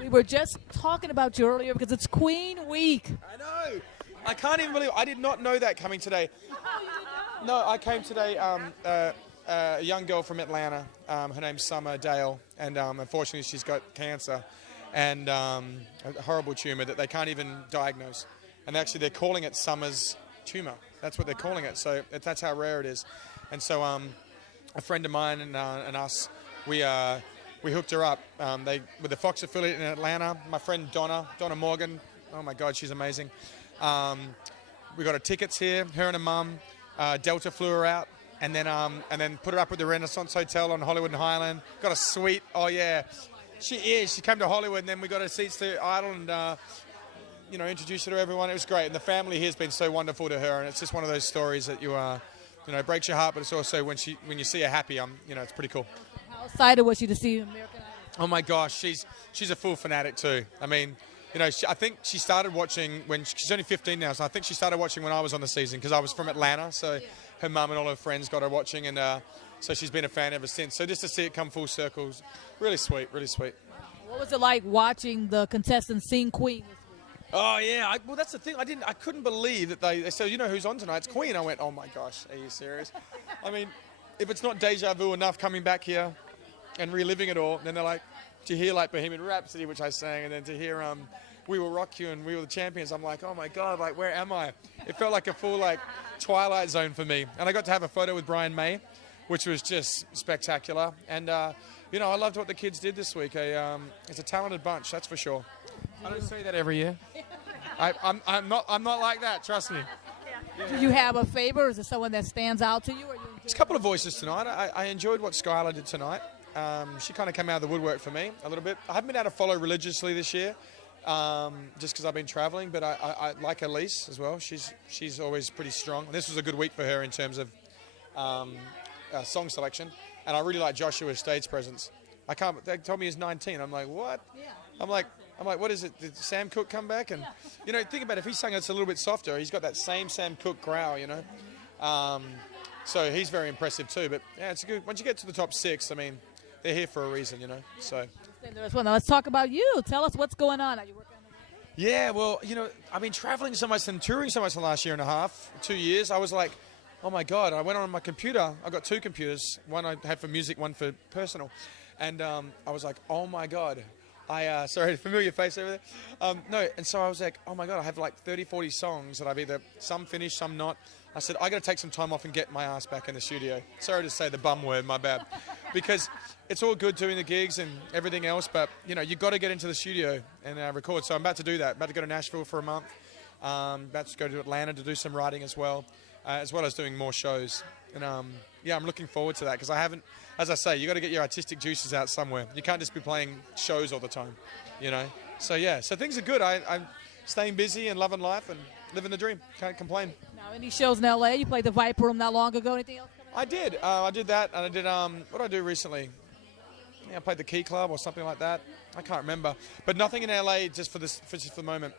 We were just talking about you earlier because it's Queen Week. I know. I can't even believe I did not know that coming today. No, I came today. A young girl from Atlanta. Her name's Summerdale, and unfortunately she's got cancer and a horrible tumor that they can't even diagnose. And actually they're calling it Summer's tumor. That's what they're calling it. So that's how rare it is. And so a friend of mine and us, we hooked her up. With the Fox affiliate in Atlanta. My friend Donna Morgan. Oh my God, she's amazing. We got her tickets here. Her and her mum. Delta flew her out. And then put her up with the Renaissance Hotel on Hollywood and Highland. Got a suite. Oh yeah, she is. She came to Hollywood, and then we got her seats to Idol, and introduced her to everyone. It was great, and the family here has been so wonderful to her. And it's just one of those stories that it breaks your heart, but it's also when you see her happy, it's pretty cool. How excited was she to see American Idol? Oh my gosh, she's a full fanatic too. I mean, I think she started watching when she's only 15 now, so I think she started watching when I was on the season because I was from Atlanta, so. Yeah. Her mum and all her friends got her watching, and so she's been a fan ever since. So just to see it come full circle, really sweet, really sweet. What was it like watching the contestants sing Queen this week? Oh yeah, well that's the thing. I couldn't believe that they said, who's on tonight? It's Queen. I went, oh my gosh, are you serious? I mean, if it's not deja vu enough coming back here and reliving it all, then they're like, to hear like Bohemian Rhapsody, which I sang, and then to hear We Will Rock You and We Were the Champions, I'm like, oh my God, like where am I? It felt like a full Twilight Zone for me. And I got to have a photo with Brian May, which was just spectacular. And, I loved what the kids did this week. It's a talented bunch, that's for sure. I don't say that every year. I'm not like that, trust me. Do you have a favorite? Is it someone that stands out to you? There's a couple of voices tonight. I enjoyed what Skylar did tonight. She kind of came out of the woodwork for me a little bit. I haven't been able to follow religiously this year. Just because I've been traveling, but I like Elise as well. She's always pretty strong. This was a good week for her in terms of song selection, and I really like Joshua's stage presence. They told me he's 19. I'm like, what? Yeah. I'm like, what is it? Did Sam Cooke come back? And think about it, if he sang it's a little bit softer. He's got that same Sam Cooke growl, So he's very impressive too. But yeah, it's good. Once you get to the top 6, I mean, they're here for a reason, So. Well, now let's talk about you. Tell us what's going on. Are you working on the record? Yeah, well, I've been traveling so much and touring so much the last year and a half, 2 years. I was like, oh my God. I went on my computer. I got 2 computers. One I had for music, one for personal. And I was like, oh my God. Sorry, familiar face over there. No, and so I was like, oh my God, I have like 30, 40 songs that I've either some finished, some not. I said, I got to take some time off and get my ass back in the studio. Sorry to say the bum word, my bad. Because it's all good doing the gigs and everything else, but, you got to get into the studio and record. So I'm about to do that. About to go to Nashville for a month. About to go to Atlanta to do some writing as well as doing more shows. And, I'm looking forward to that because I haven't, as I say, you got to get your artistic juices out somewhere. You can't just be playing shows all the time, So, yeah, so things are good. I'm staying busy and loving life and living the dream. Can't complain. Now, any shows in L.A.? You played the Viper Room not long ago. Anything else coming up? I did. I did that, and I did, what did I do recently? Yeah, I played the Key Club or something like that. I can't remember. But nothing in L.A. just for the moment.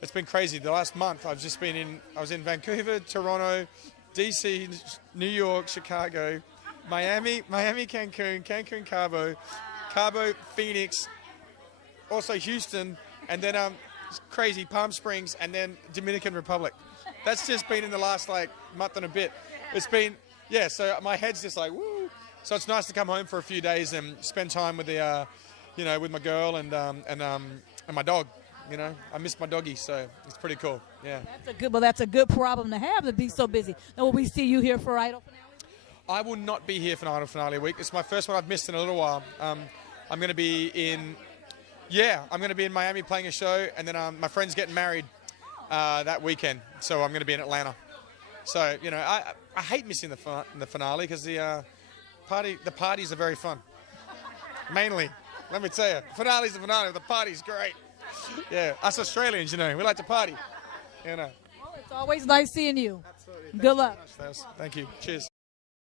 It's been crazy. The last month, I was in Vancouver, Toronto, D.C., New York, Chicago, Miami, Cancun, Cabo, Phoenix, also Houston, and then it's crazy, Palm Springs, and then Dominican Republic. That's just been in the last month and a bit. It's been, so my head's just like, woo. So it's nice to come home for a few days and spend time with with my girl and my dog. I miss my doggy, so it's pretty cool. Yeah. That's a good problem to have, to be so busy. Now, will we see you here for Idol finale? I will not be here for Idol finale week. It's my first one I've missed in a little while. I'm going to be in Miami playing a show, and then my friend's getting married that weekend, so I'm going to be in Atlanta. So I hate missing the finale because the parties are very fun. Mainly, let me tell you, finale's the finale. The party's great. Yeah, us Australians, we like to party. Well, it's always nice seeing you. Absolutely. Good luck. Thank you. Cheers.